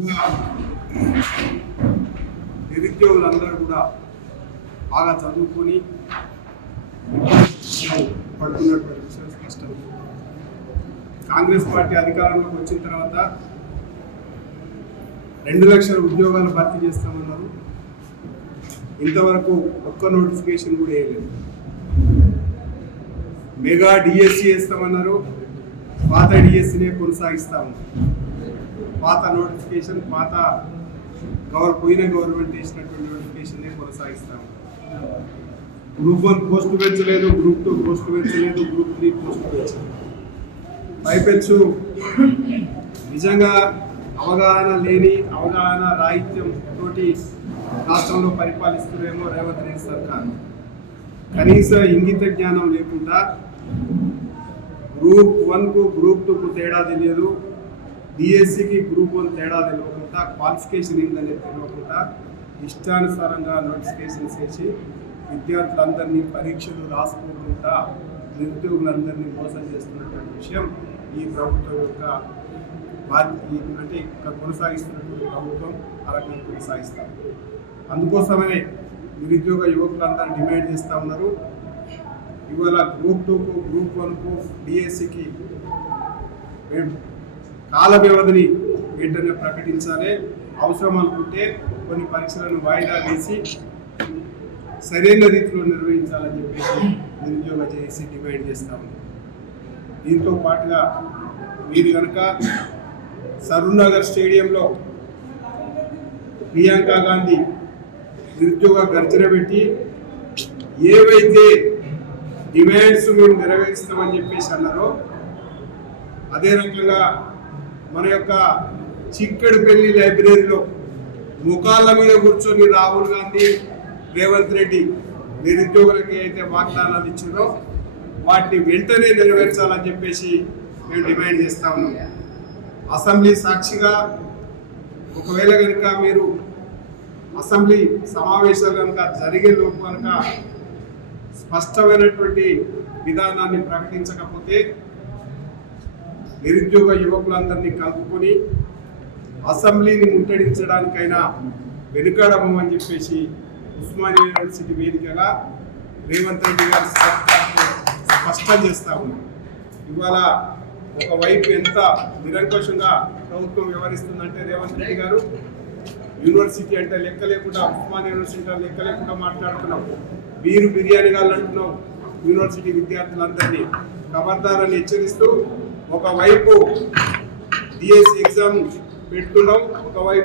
ముఖ్యంగా నిరుద్యోగులందరూ కూడా బాగా చదువుకొని పడుతున్నటువంటి విషయం స్పష్టం. కాంగ్రెస్ పార్టీ అధికారంలోకి వచ్చిన తర్వాత రెండు లక్షల ఉద్యోగాలు భర్తీ చేస్తామన్నారు. ఇంతవరకు ఒక్క నోటిఫికేషన్ కూడా వేయలేదు. మెగా డిఎస్సి వేస్తామన్నారు. పాత డిఎస్సినే కొనసాగిస్తాము పాత నోటిఫికేషన్ పాత గవర్ పోయిన గవర్నమెంట్ వేసినటువంటి నోటిఫికేషన్నే కొనసాగిస్తాము. గ్రూప్ వన్ పోస్ట్ పెంచలేదు గ్రూప్ టూ పోస్ట్ పెంచలేదు గ్రూప్ త్రీ పోస్ట్ పెంచలేదు పైపెచ్చు నిజంగా అవగాహన లేని అవగాహన రాహిత్యం తోటి రాష్ట్రంలో పరిపాలిస్తున్నారేమో రేవంత్ రెడ్డి సర్కార్. కనీస ఇంగిత జ్ఞానం లేకుండా గ్రూప్ వన్కు గ్రూప్ టూకు తేడా తెలియదు. డిఎస్సికి గ్రూప్ వన్ తేడా తెలియకుండా క్వాలిఫికేషన్ ఏందనేది తెలియకుండా ఇష్టానుసారంగా నోటిఫికేషన్ చేసి విద్యార్థులందరినీ పరీక్షలు రాసుకోకుండా నిరుద్యోగులందరినీ మోసం చేస్తున్నటువంటి విషయం ఈ ప్రభుత్వం యొక్క అంటే ఇక్కడ కొనసాగిస్తున్నటువంటి ప్రభుత్వం ఆ రకంగా కొనసాగిస్తాం. అందుకోసమనే నిరుద్యోగ యువకులందరూ డిమాండ్ చేస్తూ ఉన్నారు. ఇవాళ గ్రూప్ టూకు గ్రూప్ వన్కు డిఎస్సికి కాల వ్యవధిని వెంటనే ప్రకటించాలి. అవసరం అనుకుంటే కొన్ని పరీక్షలను వాయిదా వేసి సరైన రీతిలో నిర్వహించాలని చెప్పేసి నిరుద్యోగ చేసి డిమాండ్ చేస్తాము ఉంది. దీంతో పాటుగా మీరు కనుక సరూనగర్ స్టేడియంలో ప్రియాంక గాంధీ నిరుద్యోగ గర్జన పెట్టి ఏవైతే డిమాండ్స్ మేము నెరవేరుస్తామని చెప్పేసి అన్నారో అదే రకంగా మన యొక్క చిక్కడిపల్లి లైబ్రరీలో ముఖాల మీద కూర్చొని రాహుల్ గాంధీ రేవంత్ రెడ్డి నిరుద్యోగులకి అయితే వాగ్దానాలు ఇచ్చారో వాటిని వెంటనే నెరవేర్చాలని చెప్పేసి మేము డిమాండ్ చేస్తా ఉన్నాం. అసెంబ్లీ సాక్షిగా ఒకవేళ కనుక మీరు అసెంబ్లీ సమావేశాలు కనుక జరిగే లోపు కనుక స్పష్టమైనటువంటి విధానాన్ని ప్రకటించకపోతే నిరుద్యోగ యువకులందరినీ కలుపుకొని అసెంబ్లీని ముట్టడించడానికైనా వెనుకాడమని చెప్పేసి ఉస్మానియా యూనివర్సిటీ వేదికగా రేవంత్ రెడ్డి గారు స్పష్టం చేస్తా ఉన్నాం. ఇవాళ ఒకవైపు ఎంత నిరంకుశంగా ప్రభుత్వం వ్యవహరిస్తుందంటే రేవంత్ రెడ్డి గారు యూనివర్సిటీ అంటే లెక్క లేకుండా ఉస్మానియా యూనివర్సిటీ అంటే లెక్క లేకుండా మాట్లాడుతున్నాం. మీరు బిర్యానీ గాళ్ళు అంటున్నాం యూనివర్సిటీ విద్యార్థులందరినీ ఖబర్దారని హెచ్చరిస్తూ ఒకవైపు డిఎస్సి ఎగ్జామ్ పెడుతున్నాం ఒకవైపు